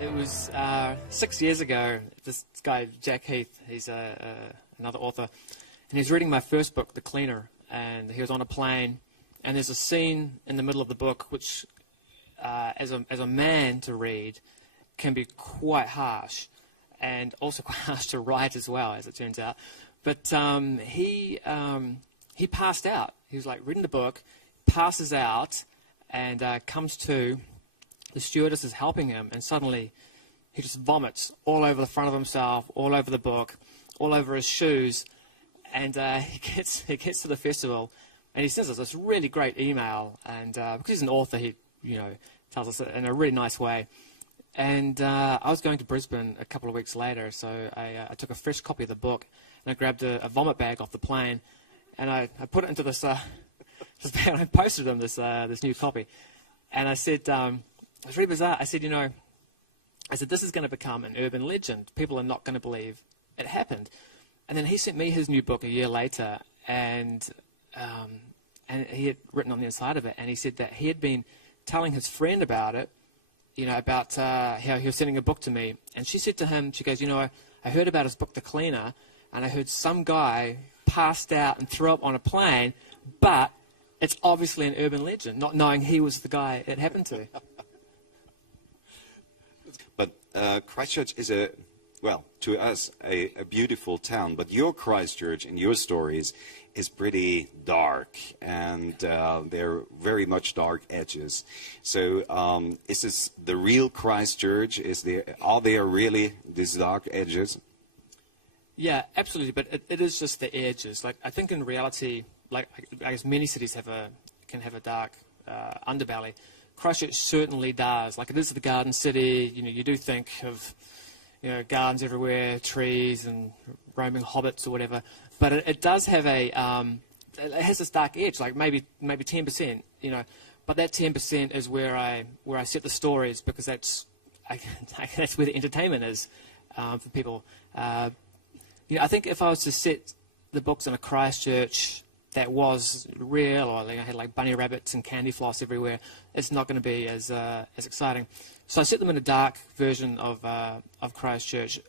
It was 6 years ago. This guy, Jack Heath, he's another author, and he's reading my first book, The Cleaner, and he was on a plane, and there's a scene in the middle of the book which, as a man to read, can be quite harsh, and also quite harsh to write as well, as it turns out. But he passed out. He was like reading the book, passes out, and comes to. The stewardess is helping him, and suddenly he just vomits all over the front of himself, all over the book, all over his shoes, and he gets to the festival, and he sends us this really great email, and because he's an author, he tells us it in a really nice way. And I was going to Brisbane a couple of weeks later, so I took a fresh copy of the book, and I grabbed a vomit bag off the plane, and I put it into this bag, and I posted him this new copy, and I said. It was really bizarre. I said, this is going to become an urban legend. People are not going to believe it happened. And then he sent me his new book a year later, and he had written on the inside of it, and he said that he had been telling his friend about it, about how he was sending a book to me. And she said to him, she goes, I heard about his book, The Cleaner, and I heard some guy passed out and threw up on a plane, but it's obviously an urban legend, not knowing he was the guy it happened to. But Christchurch is to us, a beautiful town. But your Christchurch in your stories is pretty dark, and there are very much dark edges. So is this the real Christchurch? Are there really these dark edges? Yeah, absolutely. But it is just the edges. Like, I think in reality, like I guess many cities can have a dark underbelly. Christchurch certainly does. Like, it is the garden city. You do think of, gardens everywhere, trees and roaming hobbits or whatever. But it does have it has this dark edge, like maybe 10%. But that 10% is where I set the stories, because that's where the entertainment is for people. I think if I was to set the books in a Christchurch that was real, or had like bunny rabbits and candy floss everywhere, it's not going to be as exciting. So I set them in a dark version of Christchurch,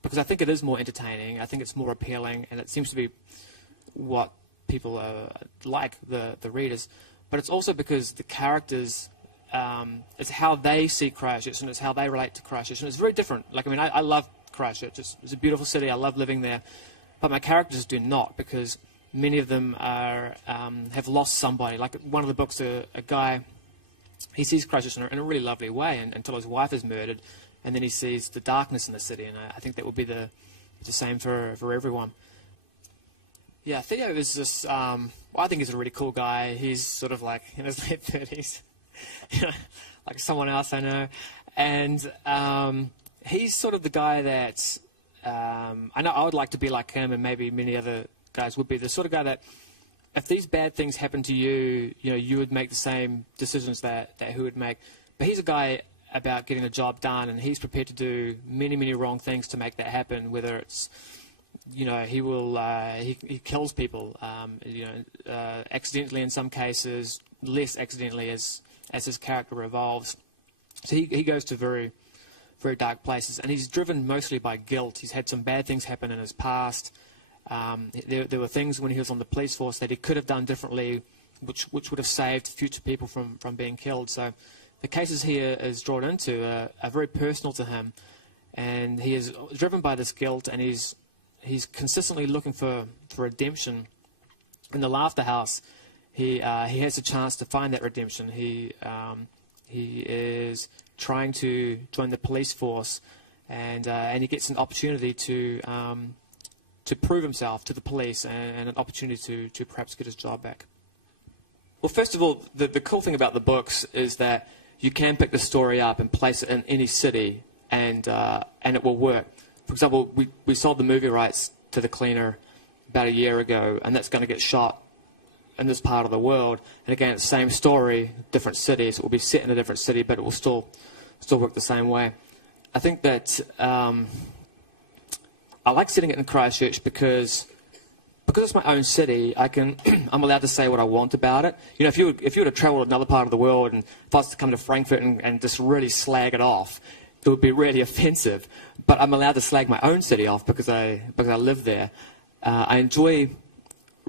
because I think it is more entertaining. I think it's more appealing, and it seems to be what people like, the readers. But it's also because the characters, it's how they see Christchurch, and it's how they relate to Christchurch, and it's very different. Like, I love Christchurch. It's a beautiful city. I love living there, but my characters do not, because many of them have lost somebody. Like, one of the books, a guy, he sees Christchurch in a really lovely way until his wife is murdered, and then he sees the darkness in the city, and I think that would be the same for everyone. Yeah, Theo is just, I think he's a really cool guy. He's sort of like in his late 30s, like someone else I know. And he's sort of the guy that, I know I would like to be like him, and maybe many other guys would be the sort of guy that if these bad things happen to you, you would make the same decisions that he would make. But he's a guy about getting a job done, and he's prepared to do many, many wrong things to make that happen, whether it's, he kills people, accidentally in some cases, less accidentally as his character evolves. So he goes to very, very dark places, and he's driven mostly by guilt. He's had some bad things happen in his past. There were things when he was on the police force that he could have done differently, which would have saved future people from being killed. So the cases he is drawn into are very personal to him, and he is driven by this guilt, and he's consistently looking for redemption. In the Laughter House, he has a chance to find that redemption. He is trying to join the police force, and he gets an opportunity to prove himself to the police, and an opportunity to perhaps get his job back. Well, first of all, the cool thing about the books is that you can pick the story up and place it in any city, and it will work. For example, we sold the movie rights to The Cleaner about a year ago, and that's going to get shot in this part of the world. And again, it's the same story, different cities. It will be set in a different city, but it will still work the same way. I think that I like setting it in Christchurch because it's my own city. I'm allowed to say what I want about it. If you were to travel to another part of the world, and if I was to come to Frankfurt and just really slag it off, it would be really offensive. But I'm allowed to slag my own city off because I live there. I enjoy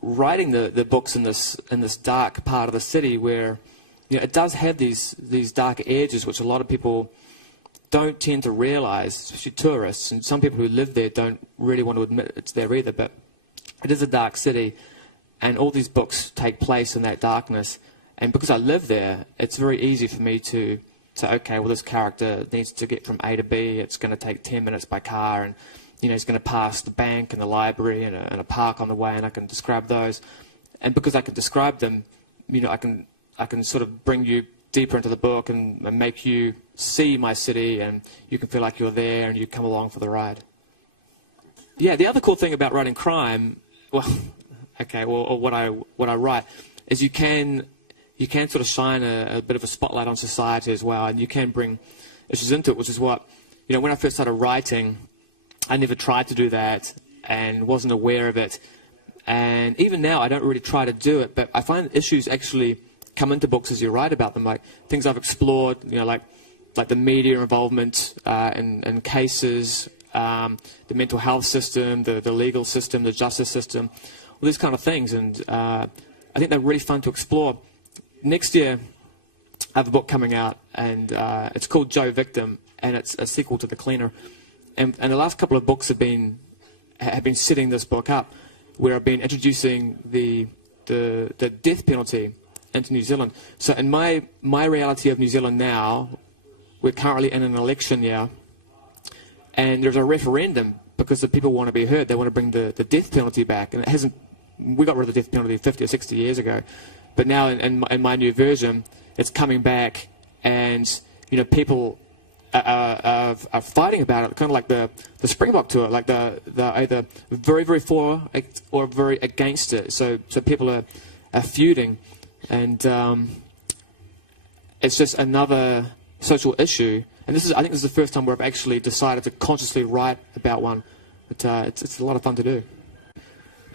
writing the books in this dark part of the city where, you know, it does have these dark edges which a lot of people don't tend to realize, especially tourists, and some people who live there don't really want to admit it's there either, but it is a dark city, and all these books take place in that darkness. And because I live there, it's very easy for me to okay, well, this character needs to get from A to B, it's going to take 10 minutes by car, and, you know, he's going to pass the bank and the library and a park on the way, and I can describe those. And because I can describe them, you know, I can sort of bring you deeper into the book and make you see my city, and you can feel like you're there and you come along for the ride. Yeah, the other cool thing about writing crime, well, okay, well, or what I write, is you can sort of shine a bit of a spotlight on society as well, and you can bring issues into it, which is what, you know, when I first started writing, I never tried to do that and wasn't aware of it. And even now, I don't really try to do it, but I find issues actually come into books as you write about them, like things I've explored, you know, like the media involvement in cases, the mental health system, the legal system, the justice system, all these kind of things. And I think they're really fun to explore. Next year, I have a book coming out, and it's called Joe Victim, and it's a sequel to The Cleaner. And the last couple of books have been setting this book up, where I've been introducing the death penalty into New Zealand. So in my reality of New Zealand now, we're currently in an election year, and there's a referendum because the people want to be heard. They want to bring the death penalty back, and it hasn't. We got rid of the death penalty 50 or 60 years ago, but now in my new version, it's coming back, and, you know, people are fighting about it, kind of like the Springbok tour, like the either very, very for or very against it. So people are feuding, and it's just another social issue. And I think this is the first time where I've actually decided to consciously write about one. But it's a lot of fun to do.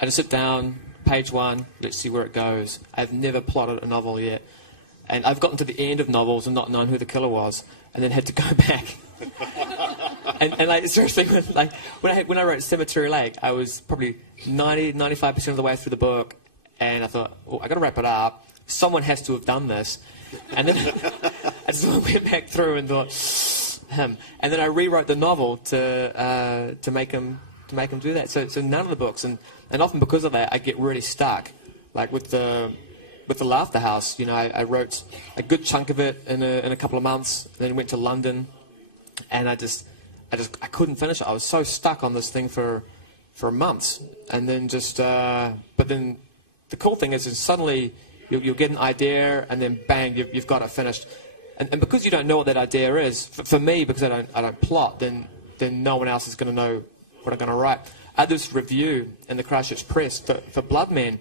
I just sit down, page one, let's see where it goes. I've never plotted a novel yet, and I've gotten to the end of novels and not known who the killer was, and then had to go back. and like, seriously, when I wrote Cemetery Lake, I was probably 95% of the way through the book, and I thought, oh, I got to wrap it up. Someone has to have done this. And then I just went back through and thought, him. And then I rewrote the novel to make him do that. So none of the books, and often because of that, I get really stuck. Like with the Laughter House, you know, I wrote a good chunk of it in a couple of months, then went to London, and I couldn't finish it. I was so stuck on this thing for months, and then but then the cool thing is suddenly you'll get an idea, and then bang, you've got it finished. And because you don't know what that idea is, for me, because I don't plot, then no one else is going to know what I'm going to write. I had this review in the Christchurch Press for Bloodman,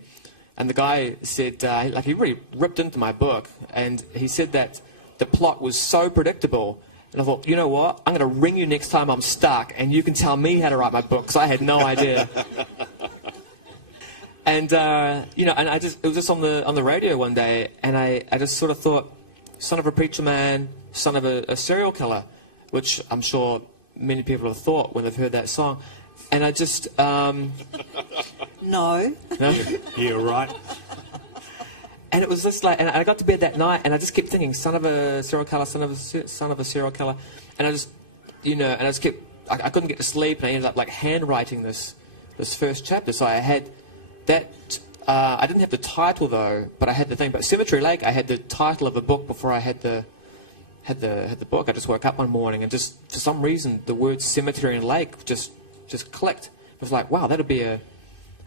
and the guy said, he really ripped into my book, and he said that the plot was so predictable. And I thought, you know what, I'm going to ring you next time I'm stuck, and you can tell me how to write my book, because I had no idea. And, you know, and it was just on the radio one day, and I just sort of thought, son of a preacher man, son of a serial killer, which I'm sure many people have thought when they've heard that song. And I just... No? Yeah, right. And it was just like, and I got to bed that night, and I just kept thinking, son of a serial killer, son of a serial killer. And I just, you know, and I just kept, I couldn't get to sleep, and I ended up like handwriting this first chapter. So I had that, I didn't have the title though, but I had the thing. But Cemetery Lake, I had the title of a book before I had the book. I just woke up one morning, and just for some reason the words cemetery and lake just clicked. It was like, wow, that'd be a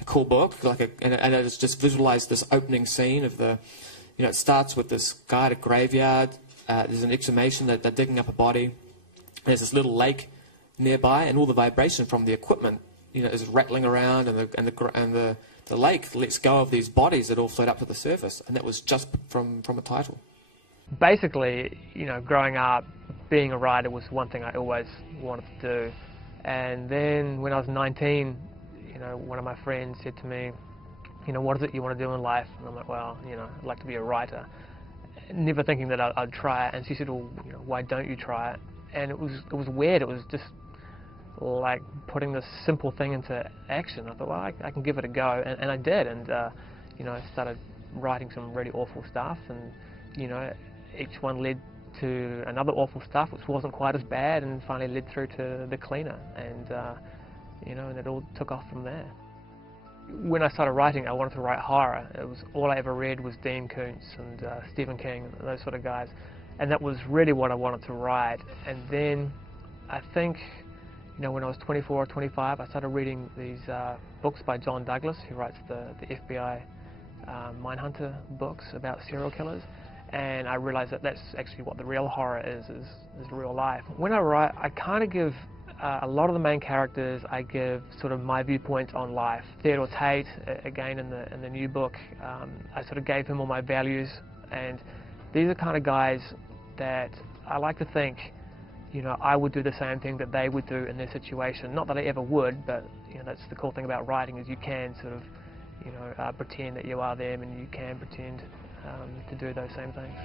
cool book. And I just visualized this opening scene of it starts with this guy at a graveyard. There's an exhumation that they're digging up a body. There's this little lake nearby, and all the vibration from the equipment, is rattling around, and the lake lets go of these bodies that all float up to the surface, and that was just from a title. Basically, growing up, being a writer was one thing I always wanted to do. And then when I was 19, one of my friends said to me, what is it you want to do in life? And I'm like, well, I'd like to be a writer. Never thinking that I'd try it. And she said, well, why don't you try it? and it was weird. It was just like putting this simple thing into action. I thought, well, I can give it a go, and I did, and you know, I started writing some really awful stuff, and you know, each one led to another awful stuff, which wasn't quite as bad, and finally led through to The Cleaner, and you know, and it all took off from there. When I started writing, I wanted to write horror. It was all I ever read was Dean Koontz and Stephen King and those sort of guys, and that was really what I wanted to write. And then I think, you know, when I was 24 or 25, I started reading these books by John Douglas, who writes the FBI Mindhunter books about serial killers, and I realized that that's actually what the real horror is real life. When I write, I kind of give a lot of the main characters, I give sort of my viewpoint on life. Theodore Tate, again in the new book, I sort of gave him all my values, and these are kind of guys that I like to think, you know, I would do the same thing that they would do in their situation. Not that I ever would, but you know, that's the cool thing about writing, is you can sort of, you know, pretend that you are them, and you can pretend to do those same things.